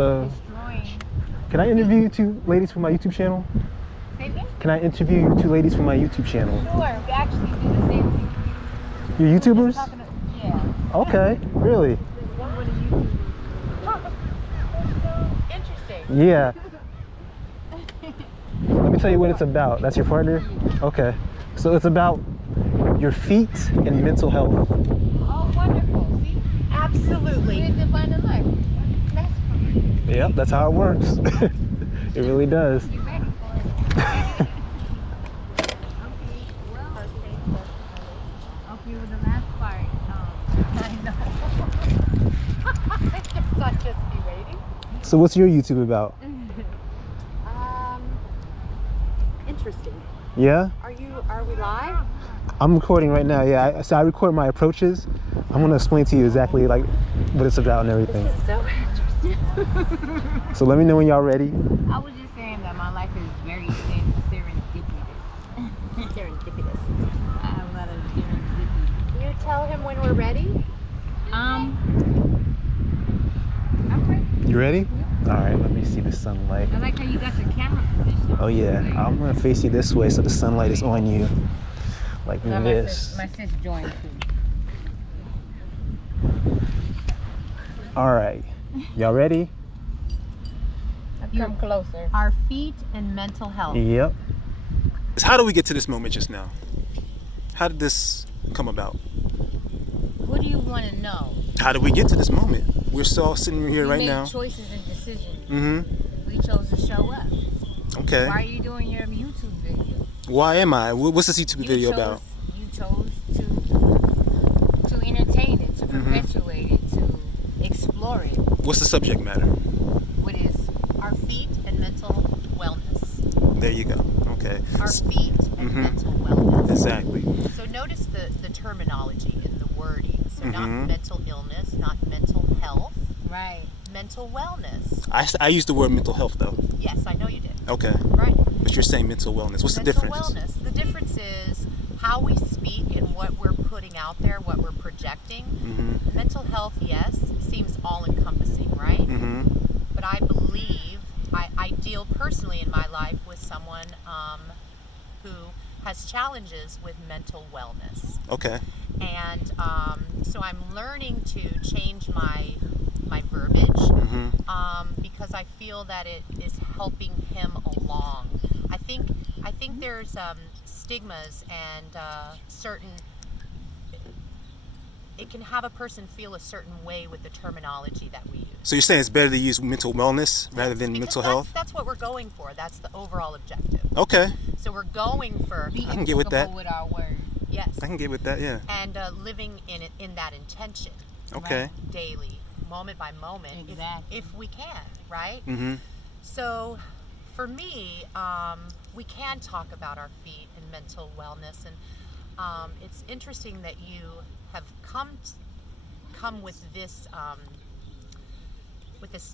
Hello. Destroying. Can I interview you two ladies from my YouTube channel? Say again? Can I interview you two ladies from my YouTube channel? Sure. We actually do the same thing. You're YouTubers? Yeah. Okay. Really? One with a YouTuber. Interesting. Yeah. Let me tell you what it's about. That's your partner? Okay. So it's about your feet and mental health. Oh, wonderful. See? Absolutely. We're divine alert. That's fine. Yep, that's how it works. It really does. You ready for it? Okay. Well, okay, with the last part. I know. It's not just be waiting. So what's your YouTube about? Interesting. Yeah? Are we live? I'm recording right now, yeah. So I record my approaches. I'm gonna explain to you exactly like what it's about and everything. This is so interesting. So let me know when y'all ready. I was just saying that my life is very serendipitous. Serendipitous. I have a lot of serendipity. Can you tell him when we're ready? I'm ready. You ready? All right, let me see the sunlight. I like how you got your camera position. Oh yeah, I'm gonna face you this way so the sunlight is on you. Like No, this. My sis joined too. All right, y'all ready? Come closer. Our feet and mental health. Yep. How did we get to this moment just now? How did this come about? What do you want to know? How did we get to this moment? We're still sitting here right now. We made choices and decisions. Mm-hmm. We chose to show up. Okay. Why are you doing your YouTube video? Why am I? What's this YouTube video about? You chose to entertain it, to perpetuate it, to explore it. What's the subject matter? What is our feet and mental wellness? There you go. Okay. Our feet and mental wellness. Exactly. So notice the terminology and the wording. So not mental illness, not mental health. Right. Mental wellness. I use the word mental health though. Yes, I know you did. Okay. Right. But you're saying mental wellness. What's the difference? Mental wellness. The difference is how we speak and what we're putting out there, what we're projecting. Mental health, yes, seems all-encompassing, right? But I believe, I deal personally in my life with someone who has challenges with mental wellness. Okay. And so I'm learning to change my verbiage because I feel that it is helping him along. I think there's stigmas and certain. It can have a person feel a certain way with the terminology that we use. So you're saying it's better to use mental wellness rather than mental health? That's what we're going for. That's the overall objective. Okay. So we're going for. I can get with that. With our words. Yes. I can get with that, yeah. And living in that intention. Okay. Right? Daily, moment by moment, Exactly. if we can, right? So, for me, we can talk about our feet and mental wellness, and it's interesting that you have come with this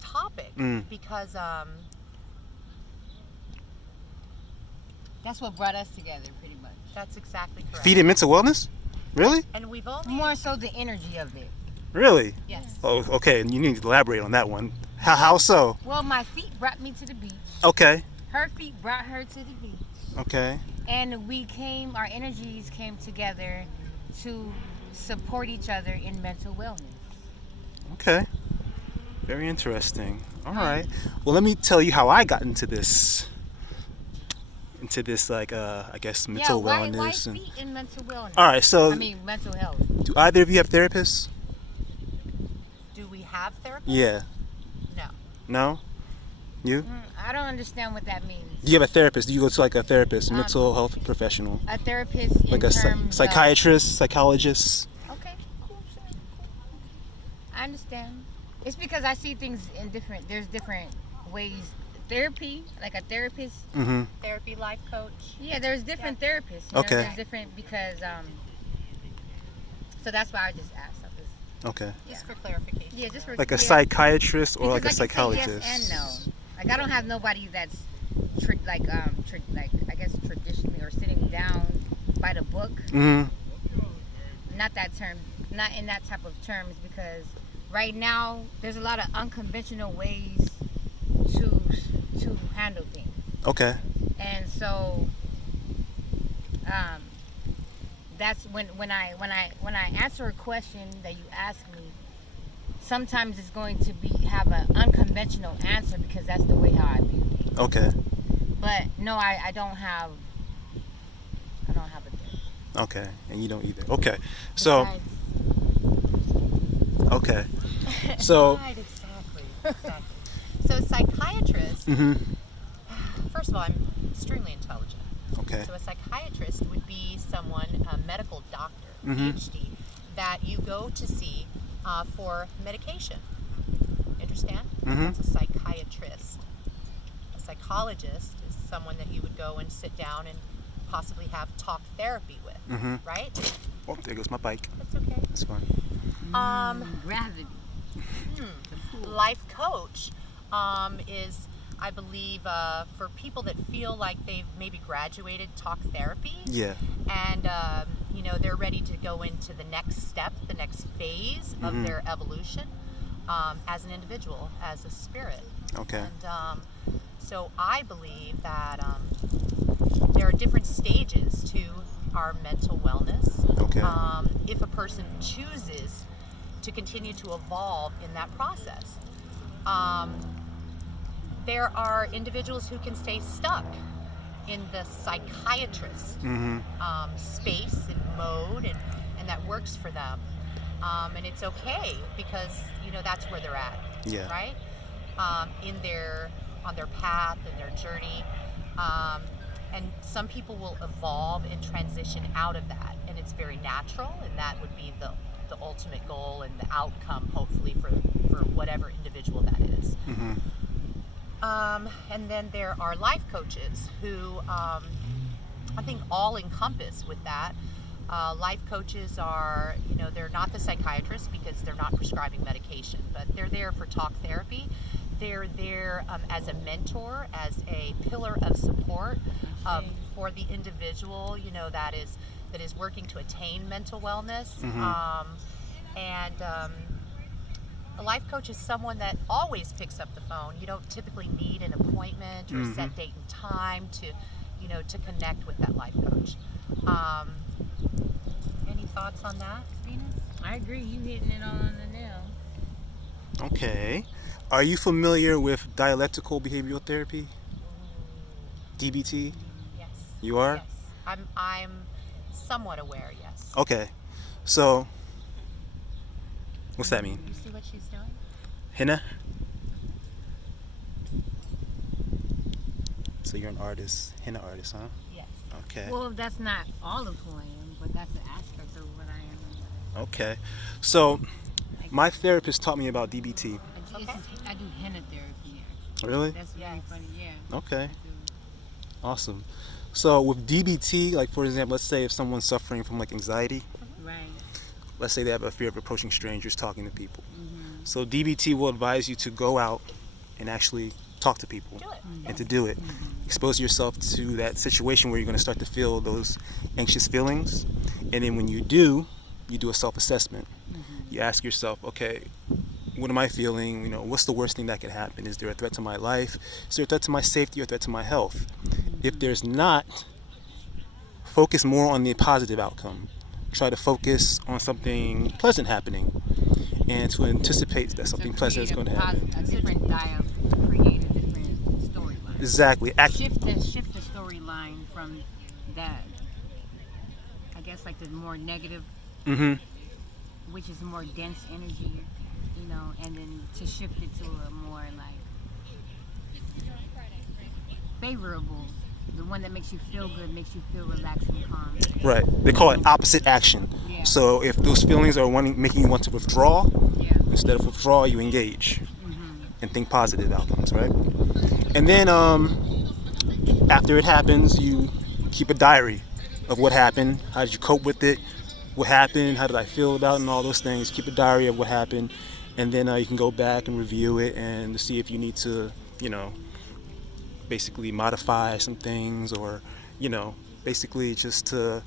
topic because That's what brought us together, pretty much. that's exactly correct. Feet and mental wellness? Really? And we've only More so the energy of it. Really? yes. Oh, okay. And you need to elaborate on that one. How so? Well, my feet brought me to the beach. Okay. Her feet brought her to the beach. Okay. And our energies came together to support each other in mental wellness. Okay. Very interesting. All right. Well, let me tell you how I got into this. Like, I guess mental wellness. Why feet and mental wellness? All right. So, mental health. do either of you have therapists? Do we have therapists? Yeah. No. No? You? I don't understand what that means. Do you have a therapist? Do you go to like a therapist, mental health professional? A therapist Like in a terms psychiatrist, psychologist? Okay, cool. I understand. It's because I see things in there's different ways. Therapy, like a therapist. Therapy life coach. Yeah, there's different therapists. You know, Okay. There's different because, so that's why I just asked. Okay. Just for clarification. Yeah, just for Like a psychiatrist or because like a I can say psychologist? yes and no. Like I don't have nobody that's I guess traditionally or sitting down by the book. Not that term, not in that type of terms, because right now there's a lot of unconventional ways to handle things. Okay. And so that's when I answer a question that you ask me, sometimes it's going to have an unconventional answer because that's the way how I view things. Okay. But no, I don't have a theory. Okay. And you don't either. Okay. So. Besides, Okay. So. Right, exactly. So psychiatrists, first of all, I'm extremely intelligent. Okay. So a psychiatrist would be someone, a medical doctor, PhD, that you go to see for medication. Understand? That's a psychiatrist. A psychologist is someone that you would go and sit down and possibly have talk therapy with, right? Oh, there goes my bike. That's okay. It's fine. gravity. Life coach is, I believe, for people that feel like they've maybe graduated talk therapy. Yeah. And, they're ready to go into the next step, the next phase of their evolution as an individual, as a spirit. Okay. And so I believe that there are different stages to our mental wellness. Okay. If a person chooses to continue to evolve in that process. There are individuals who can stay stuck in the psychiatrist space and mode, and that works for them. And it's okay because, that's where they're at, Yeah. right? On their path and their journey. And some people will evolve and transition out of that, and it's very natural, and that would be the ultimate goal and the outcome, hopefully, for whatever individual that is. And then there are life coaches who I think all encompass with that. Life coaches are, they're not the psychiatrists because they're not prescribing medication, but they're there for talk therapy. They're there as a mentor, as a pillar of support for the individual, that is working to attain mental wellness. A life coach is someone that always picks up the phone. You don't typically need an appointment or a set date and time to connect with that life coach. Any thoughts on that, Venus? I agree. You hitting it on the nail. Okay. Are you familiar with dialectical behavioral therapy? DBT? Yes. You are? Yes. I'm somewhat aware, yes. Okay. So, what's that mean? You see what she's doing? Henna? So you're an artist, henna artist, huh? Yes. Okay. Well, that's not all of who I am, but that's an aspect of what I am. Okay. So, my therapist taught me about DBT. I do henna therapy, actually. Really? That's very funny, yeah. Okay. I do. Awesome. So with DBT, like for example, let's say if someone's suffering from like anxiety, Right. let's say they have a fear of approaching strangers, talking to people. So DBT will advise you to go out and actually talk to people Do it. and to do it. Expose yourself to that situation where you're going to start to feel those anxious feelings. And then when you do a self-assessment. You ask yourself, okay, what am I feeling? What's the worst thing that could happen? Is there a threat to my life? Is there a threat to my safety or a threat to my health? If there's not, focus more on the positive outcome. Try to focus on something pleasant happening and to anticipate that something pleasant is going to happen. A different dialogue, create a different storyline. Exactly. Shift the storyline from that, I guess, like the more negative, which is more dense energy, and then to shift it to a more like favorable, the one that makes you feel good, makes you feel relaxed and calm. Right. They call it opposite action. Yeah. So if those feelings are making you want to withdraw, Yeah. instead of withdraw, you engage and think positive outcomes, right? And then after it happens, you keep a diary of what happened, how did you cope with it, what happened, how did I feel about it, and all those things. Keep a diary of what happened, and then you can go back and review it and see if you need to, basically modify some things, or, basically just to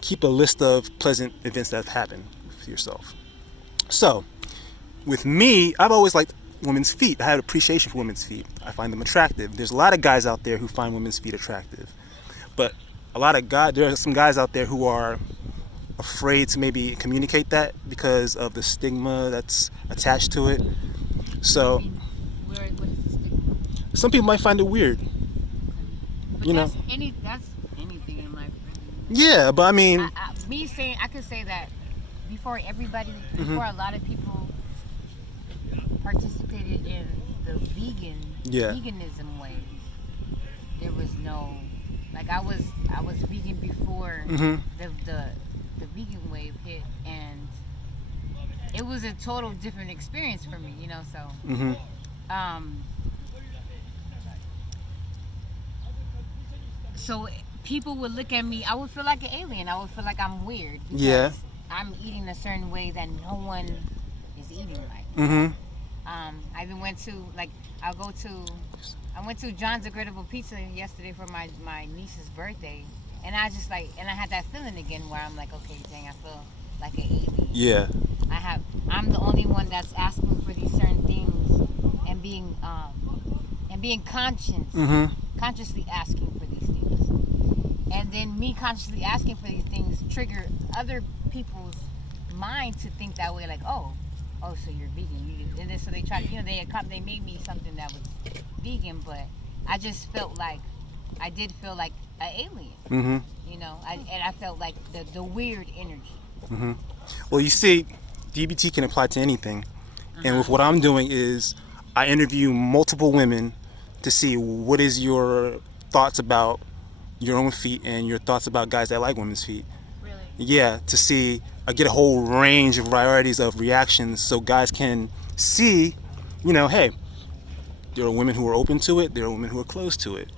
keep a list of pleasant events that have happened with yourself. So, with me, I've always liked women's feet. I have appreciation for women's feet. I find them attractive. There's a lot of guys out there who find women's feet attractive, but there are some guys out there who are afraid to maybe communicate that because of the stigma that's attached to it. So What is the stigma? some people might find it weird. But You know. that's anything in life. Yeah, but I mean, I could say that before a lot of people participated in the veganism way, there was no, like I was vegan before the vegan wave hit, and it was a total different experience for me, you know. So, so people would look at me. I would feel like an alien. I would feel like I'm weird. Because Yeah. I'm eating a certain way that no one is eating like. I even went to I went to John's Incredible Pizza yesterday for my niece's birthday, and I had that feeling again where I'm like, okay, dang, I feel like an alien. yeah. I'm the only one that's asking for these certain things and being consciously asking for these things, and then me consciously asking for these things trigger other people's mind to think that way, like, oh, so you're vegan, and then so they try to, they made me something that was vegan, but I just felt like I did feel like an alien, I felt like the weird energy. Well, you see, DBT can apply to anything. And with what I'm doing is I interview multiple women to see what is your thoughts about your own feet and your thoughts about guys that like women's feet. Really? Yeah, to see, I get a whole range of varieties of reactions so guys can see, hey, there are women who are open to it, there are women who are closed to it.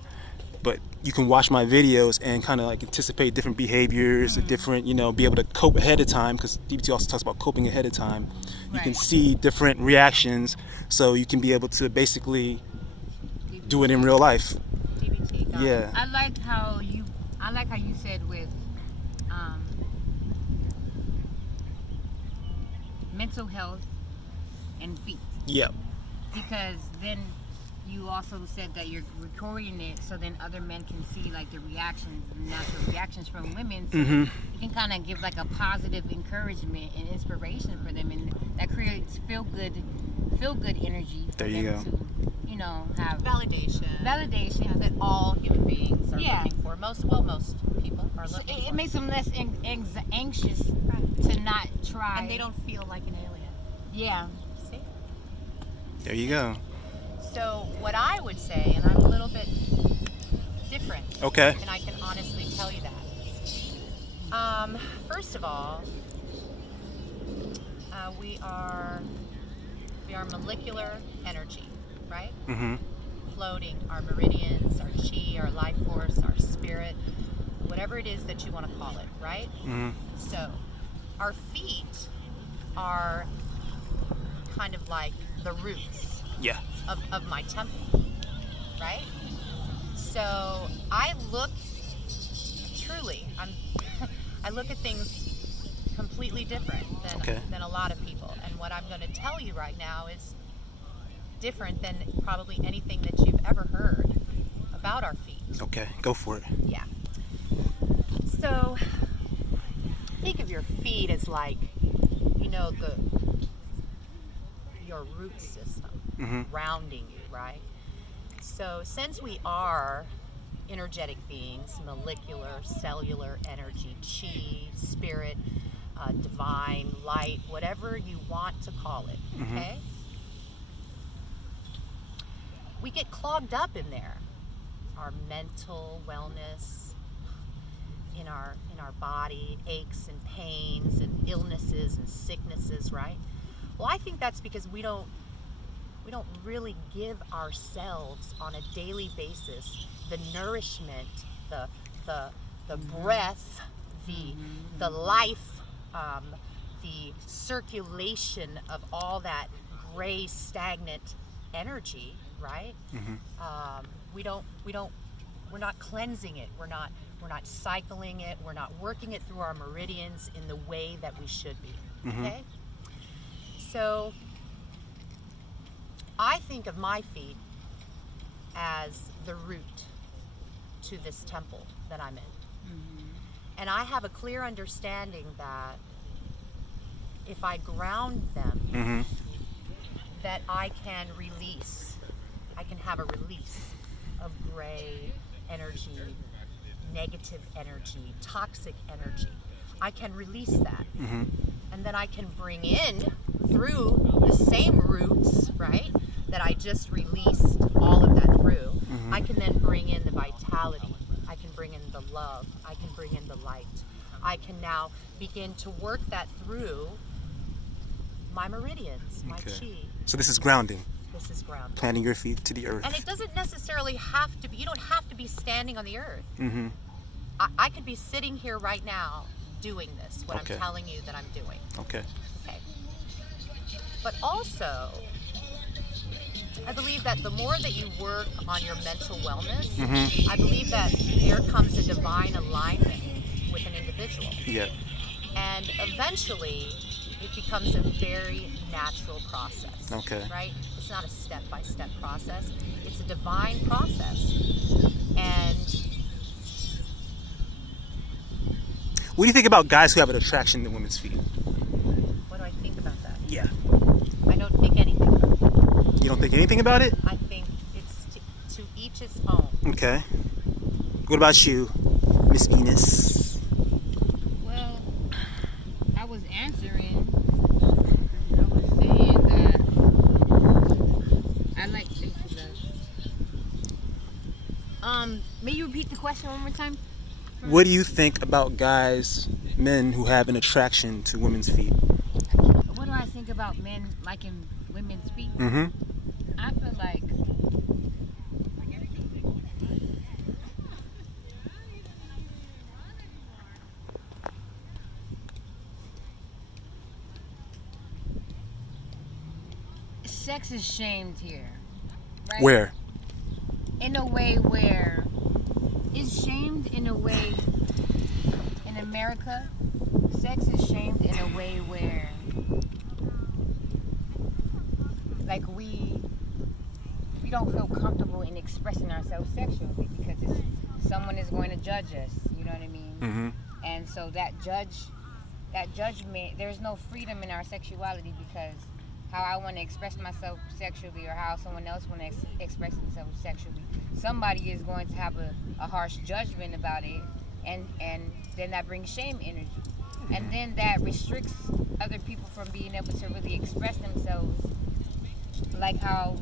But you can watch my videos and kind of like anticipate different behaviors, different, be able to cope ahead of time, because DBT also talks about coping ahead of time. You can see different reactions, so you can be able to basically do it in real life. DBT. got it. Yeah. I like how you said with mental health and feet, Yeah. because then you also said that you're recording it so then other men can see like the reactions, the natural reactions from women, so you can kind of give like a positive encouragement and inspiration for them, and that creates feel good energy for There you them go. to have Validation that all human beings are Yeah. looking for. Most people are So looking for. it makes them less anxious to not try, And they don't feel like an alien. yeah. See? There you go. So what I would say, and I'm a little bit different, Okay. and I can honestly tell you that. First of all, we are molecular energy, right? Floating, our meridians, our chi, our life force, our spirit, whatever it is that you want to call it, right? So our feet are kind of like the roots Yeah. of my temple, right? So I look I look at things completely different than a lot of people, and what I'm going to tell you right now is different than probably anything that you've ever heard about our feet. Okay, go for it. Yeah. So think of your feet as like, your root system rounding you, right? So since we are energetic beings, molecular, cellular energy, chi, spirit, divine, light, whatever you want to call it, okay? We get clogged up in there. Our mental wellness, in our body, aches and pains and illnesses and sicknesses, right? Well, I think that's because we don't really give ourselves on a daily basis the nourishment, the breath, the life, the circulation of all that gray, stagnant energy, right? We're not cleansing it. We're not cycling it. We're not working it through our meridians in the way that we should be. Okay? So I think of my feet as the root to this temple that I'm in. And I have a clear understanding that if I ground them, that I can have a release of gray energy, negative energy, toxic energy. I can release that. And then I can bring in, through the same roots, right, that I just released all of that through, I can then bring in the vitality. I can bring in the love. I can bring in the light. I can now begin to work that through my meridians, my chi. So this is grounding. This is grounding. Planting your feet to the earth. And it doesn't necessarily have to be, you don't have to be standing on the earth. I could be sitting here right now doing this, what I'm telling you that I'm doing. Okay. But also, I believe that the more that you work on your mental wellness, I believe that there comes a divine alignment with an individual. And eventually, it becomes a very natural process. Right? It's not a step-by-step process. It's a divine process. And what do you think about guys who have an attraction to women's feet? what do I think about that? Yeah. I don't think anything about it. You don't think anything about it? I think it's to each its own. Okay. What about you, Miss Venus? Well, I was answering. I was saying that I like thank you, love. May you repeat the question one more time? What do you think about guys, men who have an attraction to women's feet? What do I think about men liking women's feet? I feel like sex is shamed here. Right? Where? In a way where it's shamed in a way in America. Sex is shamed in a way where like we don't feel comfortable in expressing ourselves sexually because someone is going to judge us, you know what I mean? And so that judgment, there's no freedom in our sexuality because how I want to express myself sexually or how someone else want to express themselves sexually, somebody is going to have a harsh judgment about it, and then that brings shame energy, and then that restricts other people from being able to really express themselves like how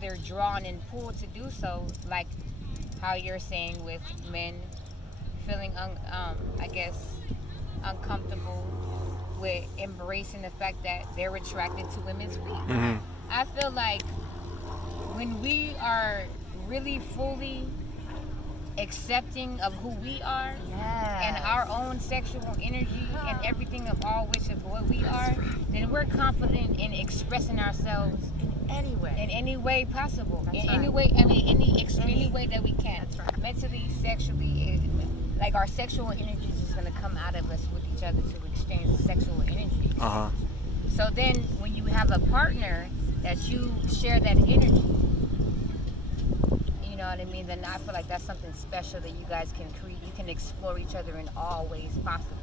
they're drawn and pulled to do so, like how you're saying with men feeling I guess uncomfortable with embracing the fact that they're attracted to women's feet. I feel like when we are really fully accepting of who we are and our own sexual energy and everything of all which of what we are, then we're confident in expressing ourselves in any way possible. Any way, I mean, any way that we can. Mentally, sexually, like our sexual energy is just going to come out of us with each other to exchange sexual energy. So then when you have a partner that you share that energy, you know what I mean, then I feel like that's something special that you guys can create. You can explore each other in all ways possible.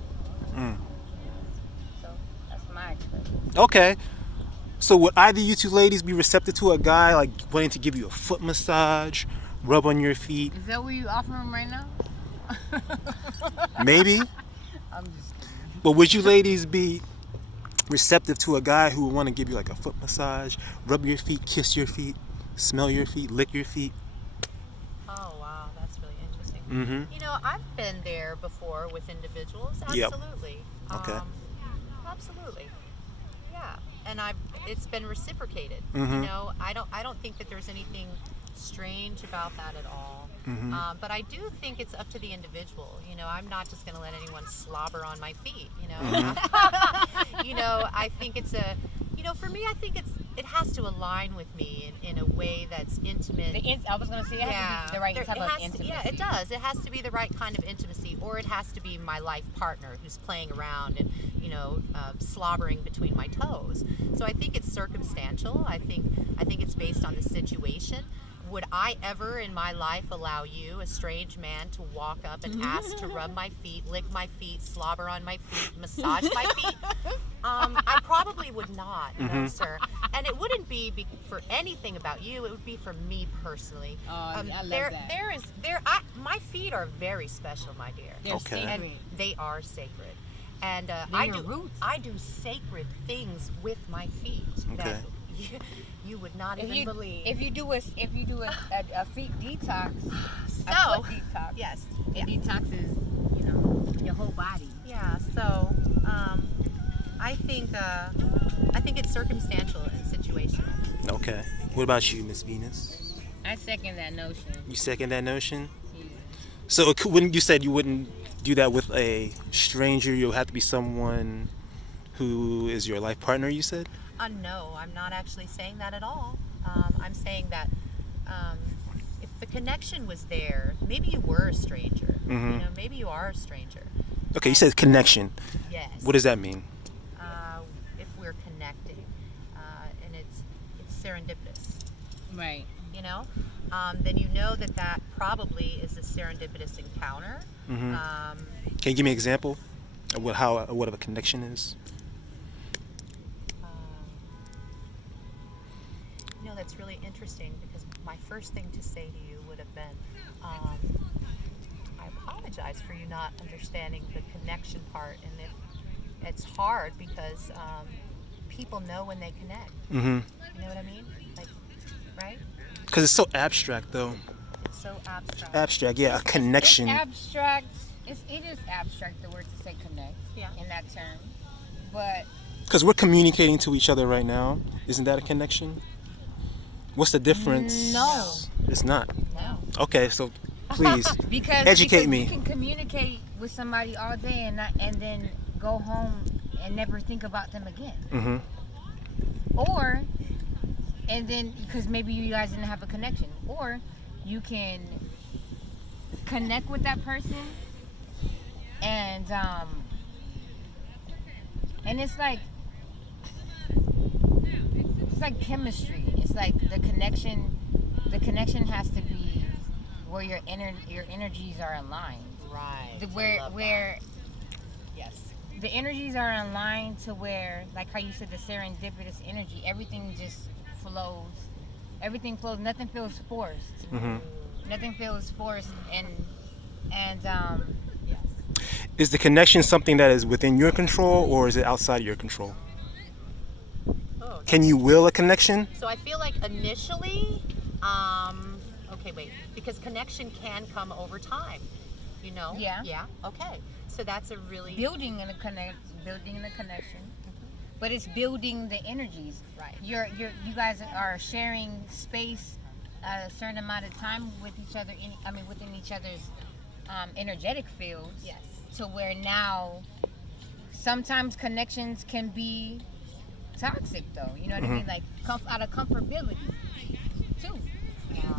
So that's my experience. Okay. So would either you two ladies be receptive to a guy like wanting to give you a foot massage, rub on your feet? Is that what you offering right now? Maybe. I'm just kidding. But would you ladies be receptive to a guy who would want to give you like a foot massage, rub your feet, kiss your feet, smell your feet, lick your feet? Oh, wow, that's really interesting. You know, I've been there before with individuals. Absolutely. Okay. Absolutely. Yeah. And it's been reciprocated. You know, I don't think that there's anything strange about that at all. But I do think it's up to the individual. You know, I'm not just going to let anyone slobber on my feet, you know. You know, I think it's for me, I think it has to align with me in a way that's intimate. I was going to say it has to be the right type of intimacy. Yeah, it does. It has to be the right kind of intimacy, or it has to be my life partner who's playing around and, slobbering between my toes. So I think it's circumstantial. I think it's based on the situation. Would I ever in my life allow you, a strange man, to walk up and ask to rub my feet, lick my feet, slobber on my feet, massage my feet? I probably would not, no, sir. And it wouldn't be for anything about you. It would be for me personally. Oh, I love that. My feet are very special, my dear. They're Okay. sacred. And they are sacred. And your roots. I do sacred things with my feet that you would not even believe. If you do a feet detox, So, a foot detox, yes, it detoxes, your whole body. yeah. So, I think it's circumstantial and situational. Okay. What about you, Miss Venus? I second that notion. You second that notion? Yeah. So when you said you wouldn't do that with a stranger, you'll have to be someone who is your life partner, you said? No, I'm not actually saying that at all. I'm saying that if the connection was there, maybe you were a stranger. Maybe you are a stranger. Okay, you said connection. Yes. What does that mean? If we're connecting, and it's serendipitous, Right. then you know that probably is a serendipitous encounter. Can you give me an example of what a connection is? That's really interesting, because my first thing to say to you would have been, I apologize for you not understanding the connection part, and it's hard because people know when they connect. You know what I mean? Like, right? Because it's so abstract, though. It's so abstract. Abstract, yeah, a connection. It's abstract. It is abstract, the word to say connect. Yeah. In that term, but Because we're communicating to each other right now. Isn't that a connection? What's the difference? No. It's not. no. Okay, so please Because educate me. You can communicate with somebody all day and then go home and never think about them again. Or, and then because maybe you guys didn't have a connection, or you can connect with that person and it's like chemistry. It's like the connection has to be where your energies are aligned. Right. Where Yes. the energies are aligned to where, like how you said, the serendipitous energy, everything just flows. Everything flows. Nothing feels forced. Nothing feels forced, and Yes. Is the connection something that is within your control, or is it outside of your control? Oh, Can you will a connection? so I feel like initially, okay, wait, because connection can come over time, Yeah. Yeah. Okay. So that's a really building a connection. But it's building the energies. Right. You guys are sharing space a certain amount of time with each other. Within each other's energetic fields. Yes. To where now, sometimes connections can be toxic, though. You know what I mean? Like out of comfortability, too.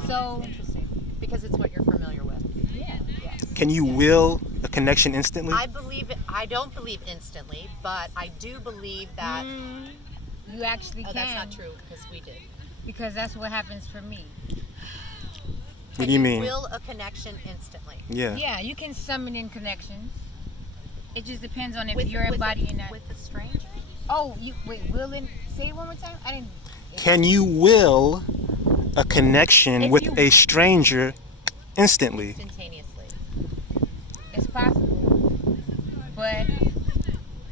So interesting, because it's what you're familiar with. yeah. Yes. Can you will a connection instantly? I don't believe instantly, but I do believe that. You actually can. That's not true, because we did. Because that's what happens for me. What do you mean? Will a connection instantly? Yeah. Yeah, you can summon in connections. It just depends on if With- you're with embodying that. with a stranger. Oh, willing. Say it one more time. I didn't. Can you will a connection If with you- a stranger instantly? Instantaneously. It's possible, but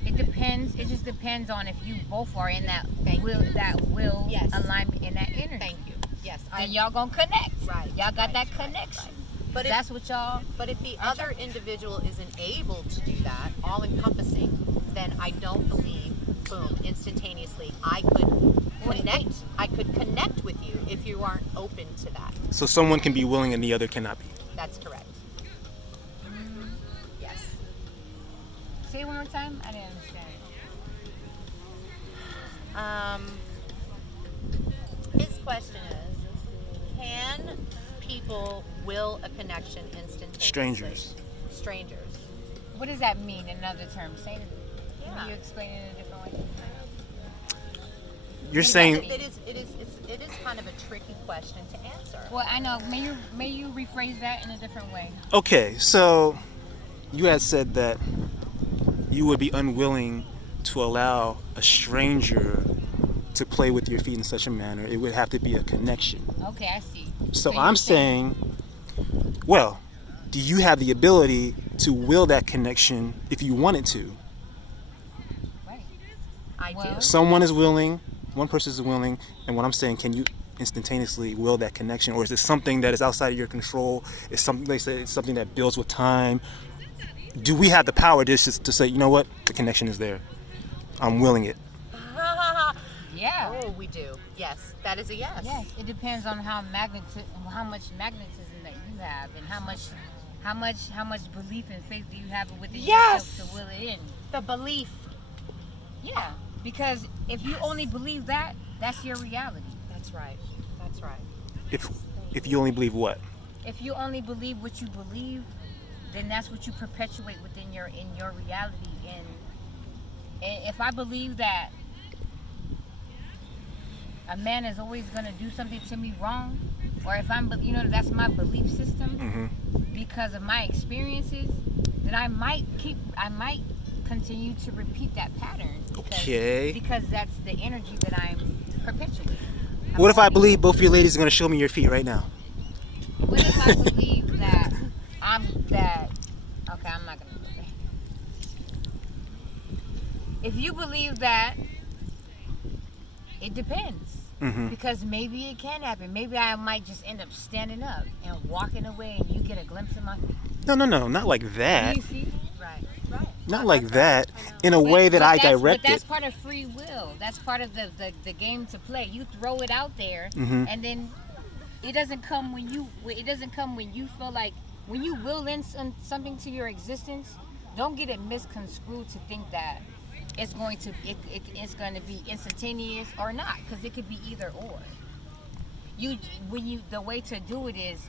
it depends. It just depends on if you both are in that will Yes. alignment in that energy. Thank you. Yes. Then y'all gonna connect. Right, Y'all got right, that right, connection. right. But if- that's what y'all. But if the I'm other sorry. individual isn't able to do that, all encompassing, then I don't believe, boom, instantaneously, I could connect with you if you aren't open to that. So someone can be willing and the other cannot be. That's correct. Yes. Say it one more time. I didn't understand. question is, can people will a connection instantaneously? Strangers. What does that mean in other terms? Say it. Yeah. Can you explain it in a different way? You're saying It is kind of a tricky question to answer. Well, I know. May you rephrase that in a different way? okay, so you had said that you would be unwilling to allow a stranger to play with your feet in such a manner. It would have to be a connection. Okay, I see. So you're I'm saying, well, do you have the ability to will that connection if you wanted to? Right. I Well- do. Someone is willing, one person is willing, and what I'm saying, can you instantaneously will that connection, or is it something that is outside of your control? It's something they say it's something that builds with time. Do we have the power to say, you know what, the connection is there, I'm willing it? Yeah. Oh, we do. Yes, that is a yes. Yes. It depends on how much magnetism that you have, and how much belief and faith do you have within Yes! yourself to will it in. The belief. Yeah. Because if you only believe that, that's your reality. That's right. That's right. If you only believe what? If you only believe what you believe, then that's what you perpetuate within your reality. And if I believe that a man is always gonna do something to me wrong, or if that's my belief system because of my experiences, then I might continue to repeat that pattern. Because that's the energy that I'm perpetuating. What if I believe both of you ladies are going to show me your feet right now? What if I believe that I'm not gonna do that. If you believe that, it depends. Because maybe it can happen. Maybe I might just end up standing up and walking away, and you get a glimpse of my feet. No, not like that. You see? Right. Not like that. In a way that I direct But that's it. part of free will. That's part of the game to play. You throw it out there, and then it doesn't come when you. It doesn't come when you feel like, when you will in something to your existence. Don't get it misconstrued to think that it's going to be instantaneous or not, because it could be either or. The way to do it is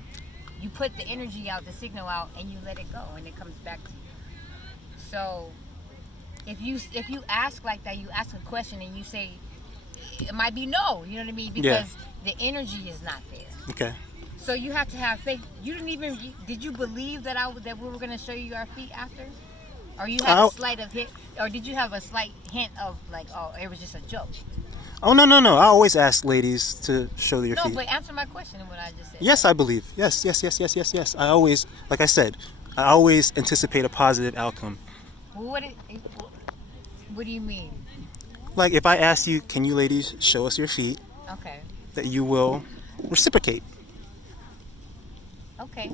you put the energy out, the signal out, and you let it go, and it comes back to you. So if you ask like that, you ask a question and you say it might be no, you know what I mean? Because the energy is not there. Okay. So you have to have faith. Did you believe that we were going to show you our feet after? Or you had did you have a slight hint of like, oh, it was just a joke? Oh, no. I always ask ladies to show their feet. No, but answer my question, what I just said. Yes, I believe. Yes. I always, like I said, I always anticipate a positive outcome. What do you mean? Like if I ask you, can you ladies show us your feet? Okay. That you will reciprocate. Okay.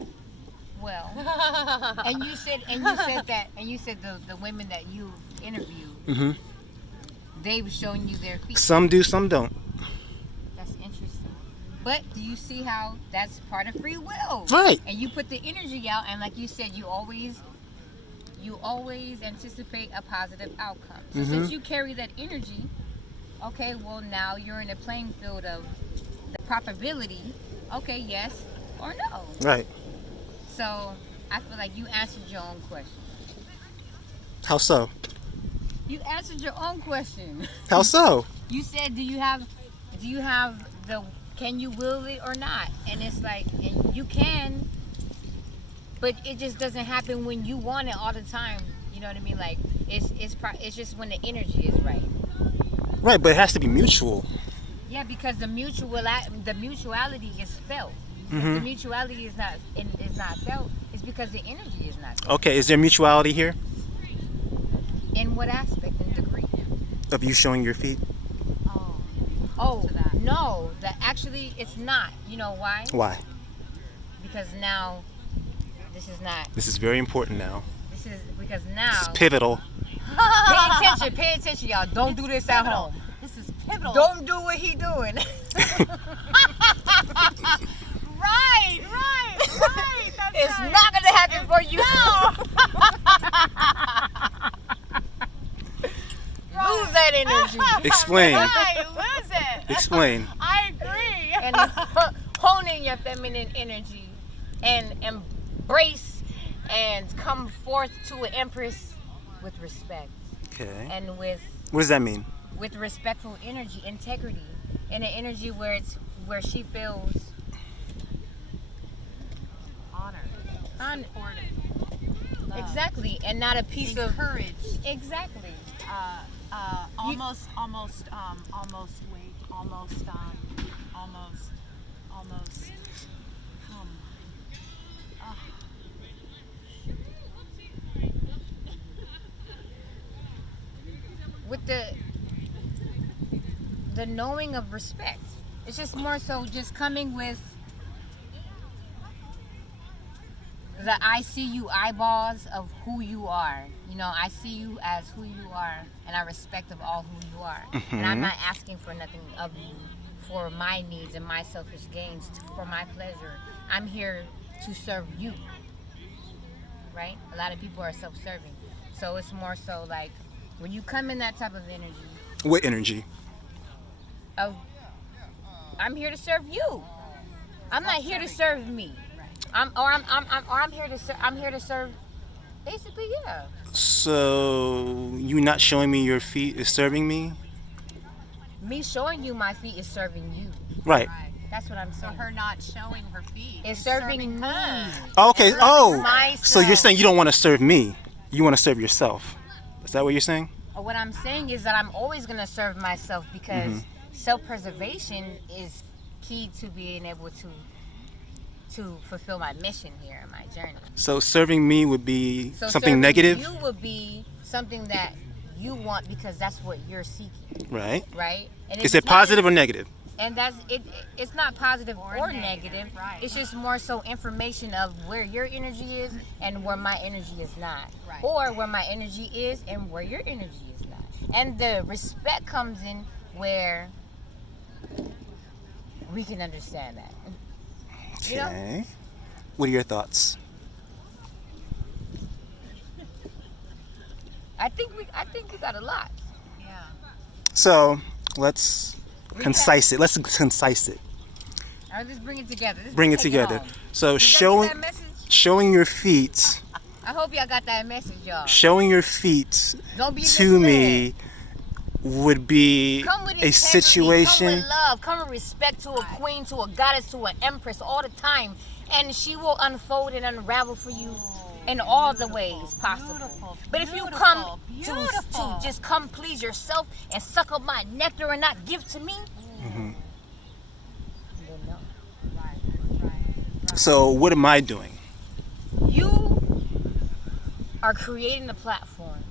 Well, and you said the women that you interviewed, they've shown you their feet. Some do, some don't. That's interesting. But do you see how that's part of free will? Right. And you put the energy out, and like you said, you always anticipate a positive outcome. So since you carry that energy, okay, well now you're in a playing field of the probability, okay, yes or no. Right. So I feel like you answered your own question. How so? You answered your own question. How so? You said, do you have can you will it or not? And it's like, and you can, but it just doesn't happen when you want it all the time. You know what I mean? Like it's just when the energy is right. Right, but it has to be mutual. Yeah, because the mutuality is felt. If the mutuality is not felt, it's because the energy is not felt. Okay, is there mutuality here? In what aspect and degree? Of you showing your feet? Oh, no, actually it's not. You know why? Why? Because now this is not. This is very important now. This is because now. This is pivotal. Pay attention, y'all. Don't do this at home. This is pivotal. Don't do what he doing. Right. That's It's right. not gonna happen for you. Lose that energy. Explain. Right, lose it. Explain. I agree. and hone in your feminine energy and embrace and come forth to an empress with respect. Okay. And with What does that mean? With respectful energy, integrity, and an energy where she feels honored. Exactly, and not a piece of encouraged. Exactly. Almost with the knowing of respect. It's just more so just coming with the I see you eyeballs of who you are. You know, I see you as who you are, and I respect of all who you are. And I'm not asking for nothing of you for my needs and my selfish gains, for my pleasure. I'm here to serve you, right? A lot of people are self-serving. So it's more so like, when you come in that type of energy. What energy? I'm here to serve you. I'm not here to serve me. I'm here to serve. Basically, yeah. So you not showing me your feet is serving me? Me showing you my feet is serving you. Right. That's what I'm saying. her not showing her feet It's serving me. Okay. It's Oh. myself. So you're saying you don't want to serve me. You want to serve yourself. Is that what you're saying? What I'm saying is that I'm always going to serve myself, because self-preservation is key to being able to fulfill my mission here in my journey. So serving me would be So something serving negative? you would be something that you want because that's what you're seeking. Right. Right? And Is it positive or negative? And that's it. It's not positive or negative. Right. It's just more so information of where your energy is and where my energy is not, Right. or where my energy is and where your energy is not. And the respect comes in where we can understand that. Okay. You know? What are your thoughts? I think we got a lot. Yeah. So let's concise it. Let's concise it. All right, let's bring it together. Bring it together. So Did y'all showing get that message? showing your feet, I hope y'all got that message, y'all. showing your feet Don't be to misled. me would be Come with a integrity, situation. come with love, come with respect to a queen, to a goddess, to an empress all the time, and she will unfold and unravel for you in all the ways possible. Beautiful, But if you come to beautiful. just come please yourself and suck up my nectar and not give to me, then no. So what am I doing? You are creating a platform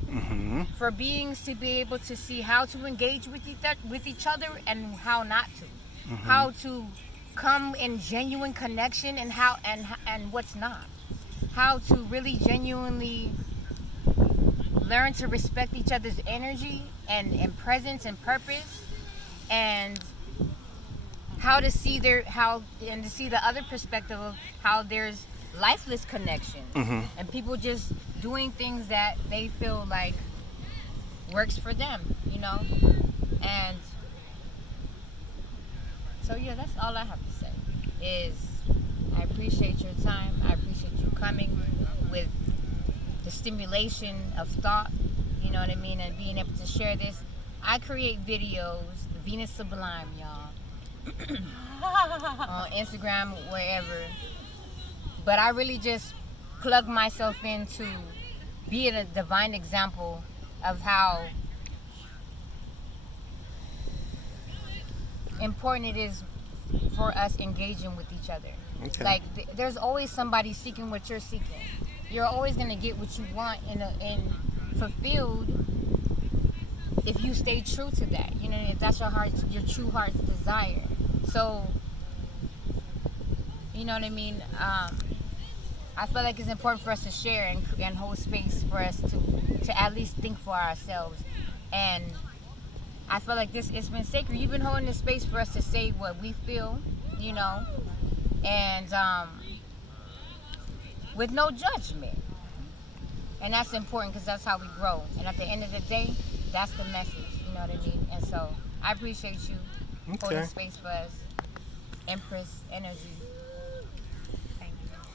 for beings to be able to see how to engage with each other and how not to, how to come in genuine connection and how and what's not, how to really genuinely learn to respect each other's energy and presence and purpose, and how to see the other perspective of how there's lifeless connection and people just doing things that they feel like works for them, you know. And so yeah, that's all I have to say is I appreciate your time. I appreciate you coming with the stimulation of thought, you know what I mean, and being able to share this. I create videos, Venus Sublime, y'all, on Instagram, wherever. But I really just plug myself into being a divine example of how important it is for us engaging with each other. Okay. Like there's always somebody seeking what you're seeking. You're always gonna get what you want and fulfilled if you stay true to that. You know, if that's your true heart's desire. So, you know what I mean? I feel like it's important for us to share and hold space for us to at least think for ourselves. And I feel like it's been sacred. You've been holding this space for us to say what we feel, you know, and with no judgment. And that's important because that's how we grow. And at the end of the day, that's the message, you know what I mean? And so I appreciate you holding space for us. Empress energy.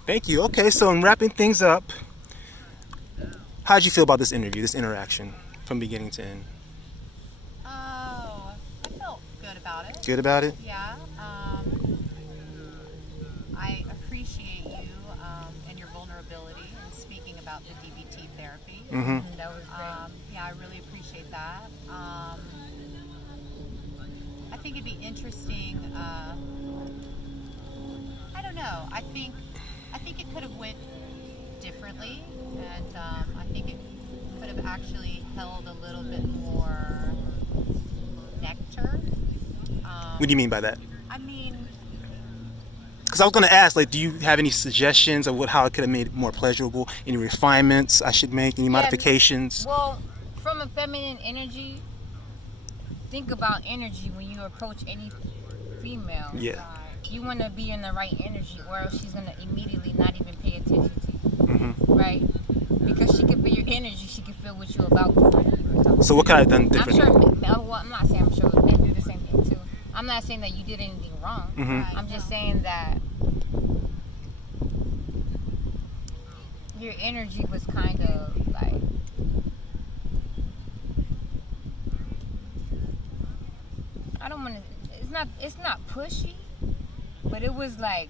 Thank you. Okay, so in wrapping things up, how did you feel about this interview, this interaction, from beginning to end? Oh, I felt good about it. Good about it? Yeah. I appreciate you and your vulnerability in speaking about the DBT therapy. Mm-hmm. That was great. Yeah, I really appreciate that. I think it'd be interesting. I don't know. I think it could have went differently, and I think it could have actually held a little bit more nectar. What do you mean by that? I mean, Because I was going to ask, like, do you have any suggestions of how it could have made it more pleasurable? Any refinements I should make? Any modifications? Well, from a feminine energy, think about energy when you approach any female. Yeah. You want to be in the right energy, or else she's going to immediately not even pay attention to you. Mm-hmm. Right? Because she can feel your energy, she can feel what you're about to do. So what could I have done I'm differently? sure, well, I'm not saying I'm sure men do the same thing too. I'm not saying that you did anything wrong. Mm-hmm. I'm just saying that your energy was kind of like, I don't want to, it's not pushy, but it was like,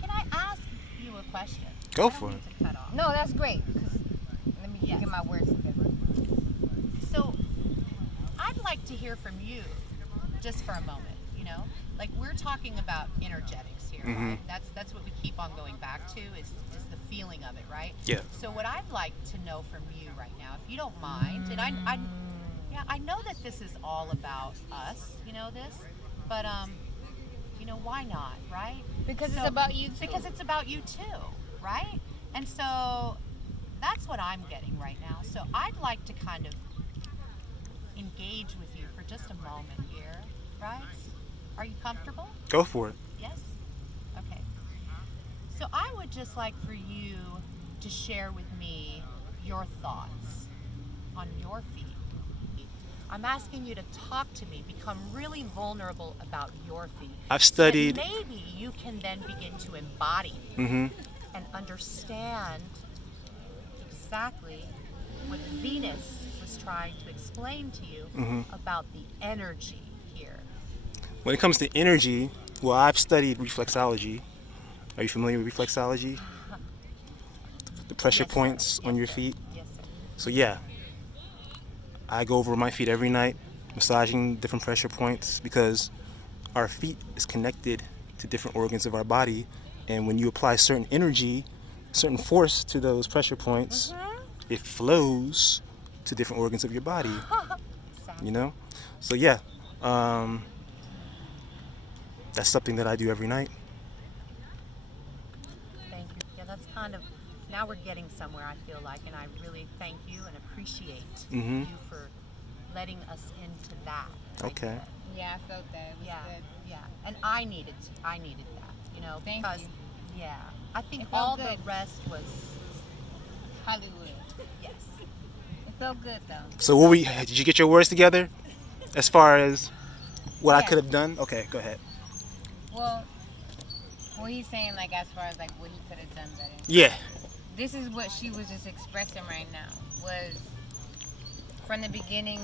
can I ask you a question? Go I don't for mean to cut off. no, that's great. 'Cause let me Yes. get my words together. So, I'd like to hear from you, just for a moment. You know, like we're talking about energetics here, Mhm. right? That's what we keep on going back to is the feeling of it, right? Yeah. So what I'd like to know from you right now, if you don't mind, and I know that this is all about us, you know this, but you know, why not, right? Because So- it's about you too. Because it's about you too, right? And so that's what I'm getting right now. So I'd like to kind of engage with you for just a moment here, right? Are you comfortable? Go for it. Yes? Okay. So I would just like for you to share with me your thoughts on your feet. I'm asking you to talk to me, become really vulnerable about your feet. I've studied. And maybe you can then begin to embody Mm-hmm. and understand exactly what Venus was trying to explain to you about the energy here. When it comes to energy, well, I've studied reflexology. Are you familiar with reflexology? The pressure Yes, sir. points on Yes, your sir. feet. Yes, sir. So yeah, I go over my feet every night, massaging different pressure points because our feet is connected to different organs of our body, and when you apply certain energy, certain force to those pressure points, it flows to different organs of your body. You know, so yeah, that's something that I do every night. Thank you. Yeah, that's kind of, now we're getting somewhere, I feel like, and I really thank you and appreciate you for letting us into that. right Okay. there. Yeah, I felt that. It was Yeah, good. yeah. And I needed that, you know, Thank because, you. yeah, I think It felt all the good. rest was, Hollywood. yes. It felt good though. So did you get your words together as far as what I Yeah. could have done? Okay, go ahead. Well, what he's saying, like, as far as like what he could have done better. Yeah. This is what she was just expressing right now. Was from the beginning,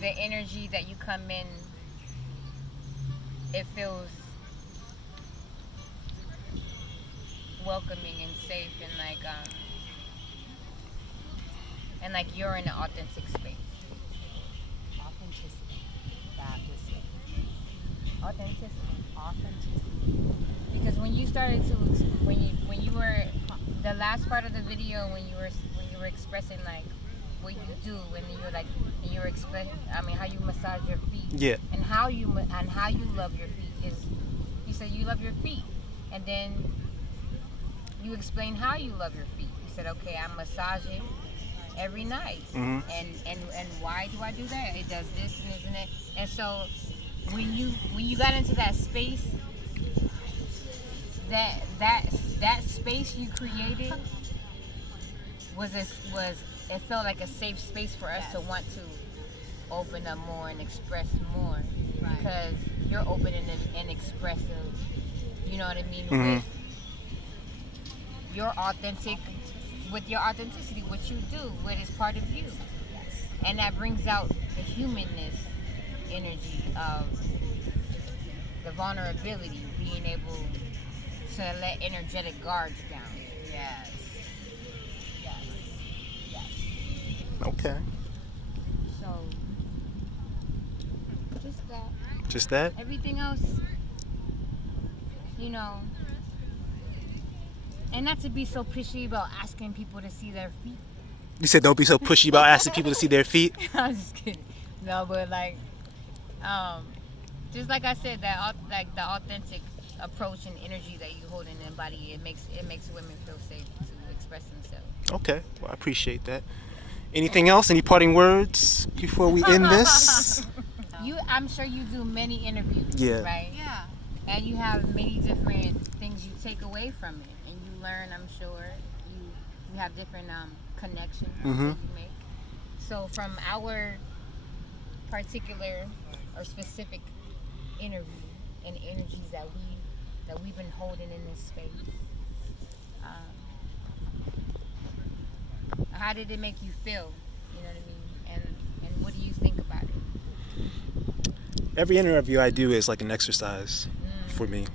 the energy that you come in, it feels welcoming and safe and like you're in an authentic space. Authenticity. That was it. Authenticity. Because when you started to when you were the last part of the video when you were expressing like what you do and you were expressing how you massage your feet. Yeah. And how you love your feet is you said you love your feet and then you explain how you love your feet. You said, okay, I massage it every night. Mhm. And why do I do that? It does this and this and that. And so when you got into that space, that space you created it felt like a safe space for us to want to open up more and express more, Right. because you're open and expressive. You know what I mean? Mhm. With your authenticity, what you do, what is part of you, and that brings out the humanness energy of the vulnerability, being able to let energetic guards down. Yes. Yes. Yes. Okay. So, just that. Just that? Everything else, you know, and not to be so pushy about asking people to see their feet. You said don't be so pushy about asking people to see their feet. I'm just kidding. No, but like, just like I said, like the authentic approach and energy that you hold in the body, it makes women feel safe to express themselves. Okay, well, I appreciate that. Anything else? Any parting words before we end this? I'm sure you do many interviews, Yeah. right? Yeah. And you have many different things you take away from it, and you learn. I'm sure you have different connections that you make. So from our particular or specific interview and energies that we've been holding in this space, how did it make you feel? You know what I mean? And what do you think about it? Every interview I do is like an exercise for me.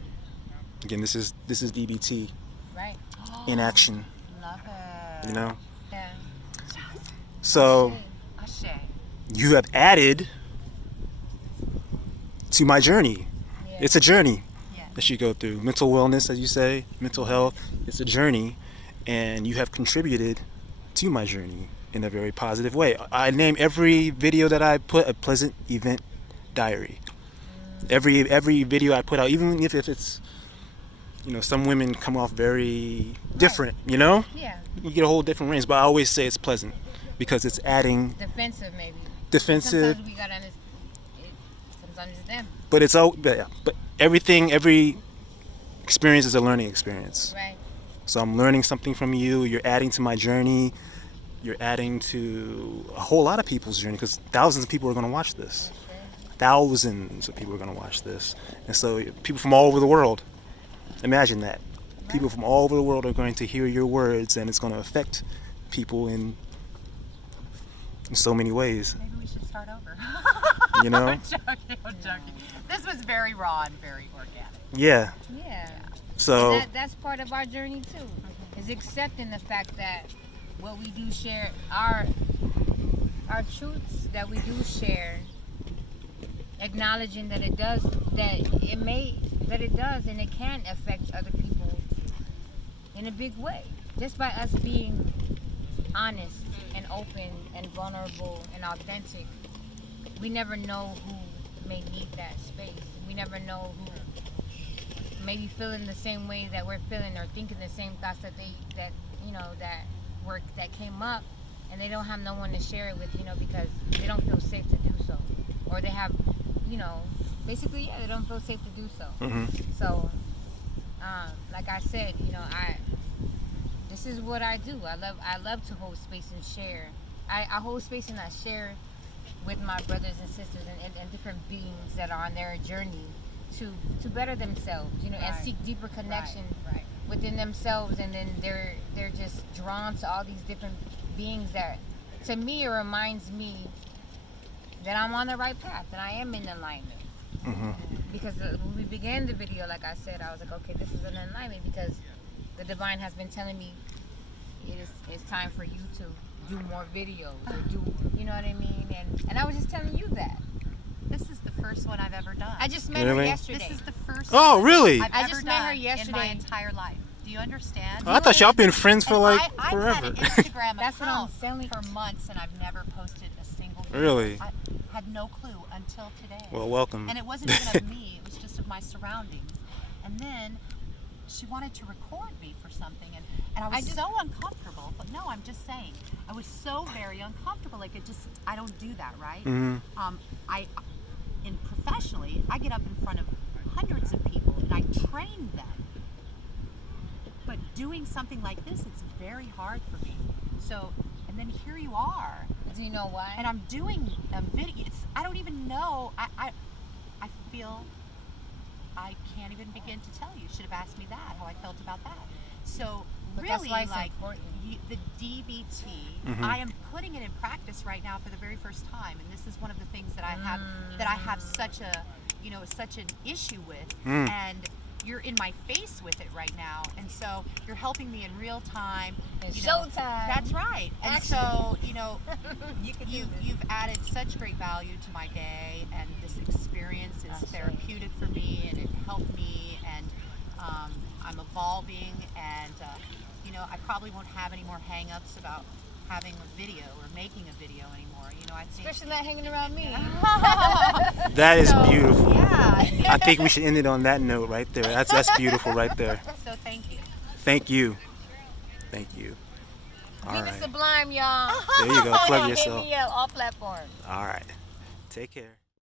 Again, this is DBT Right? in action. Love it. You know. Yeah. So Ashe. you have added to my journey. Yeah. It's a journey Yes. that you go through. Mental wellness, as you say, mental health. It's a journey, and you have contributed to my journey in a very positive way. I name every video that I put a pleasant event diary. Every video I put out, even if it's, you know, some women come off very different, you know? Yeah. You get a whole different range, but I always say it's pleasant because it's adding Defensive, maybe. defensive, Sometimes we gotta understand. Sometimes it's them, but it's all, but every experience is a learning experience. right? So I'm learning something from you. You're adding to my journey. You're adding to a whole lot of people's journey because thousands of people are going to watch this. Thousands of people are going to watch this. And so people from all over the world, imagine that. People from all over the world are going to hear your words, and it's going to affect people in so many ways, Maybe we should start over. you know? I'm joking. This was very raw and very organic. Yeah. Yeah. So, And that's part of our journey too. Is accepting the fact that what we do share, our truths that we do share, acknowledging that it does and it can affect other people in a big way, just by us being honest and open and vulnerable and authentic. We never know who may need that space. We never know who may be feeling the same way that we're feeling, or thinking the same thoughts that came up, and they don't have no one to share it with, because they don't feel safe to do so, or they have, basically, they don't feel safe to do so. So, like I said, this is what I do. I love to hold space and share. I hold space and I share with my brothers and sisters and different beings that are on their journey to better themselves, and seek deeper connections within themselves, and then they're just drawn to all these different beings that, to me, it reminds me that I'm on the right path, that I am in alignment. Because when we began the video, like I said, I was like, okay, this is an alignment, because the divine has been telling me it's time for you to do more videos, or do, you know what I mean? And I was just telling you that. This is the first one I've ever done. I just met her Really? yesterday. This is the first Oh, one really? I've I ever just met her done yesterday. in my entire life. Do you understand? I thought y'all been friends for And like I've forever. had an Instagram That's what I'm account selling. for months, and I've never posted a single video. Really? I had no clue until today. Well, welcome. And it wasn't even of me, it was just of my surroundings. And then she wanted to record me for something, and I was so uncomfortable. But no, I'm just saying, I was so very uncomfortable. Like, I don't do that, right? Professionally, I get up in front of hundreds of people and I train them. But doing something like this, it's very hard for me. So, and then here you are. Do you know why? And I'm doing a video. I don't even know. I feel I can't even begin to tell you. Should have asked me that, how I felt about that. So But that's really, why it's like important. the DBT, I am putting it in practice right now for the very first time, and this is one of the things that I have such an issue with, and you're in my face with it right now, and so you're helping me in real time. It's you know, showtime. That's right. And Action. so You've you've added such great value to my day, and this experience is therapeutic for me, and it helped me, and I'm evolving, and I probably won't have any more hang-ups about having a video or making a video anymore. I think especially not hanging around me. That is beautiful. Yeah. I think we should end it on that note right there. That's beautiful right there. So thank you. Thank you. Thank you. All Keep it right. sublime, y'all. There you go. Plug Hit yourself. me up, all platforms. All right. Take care.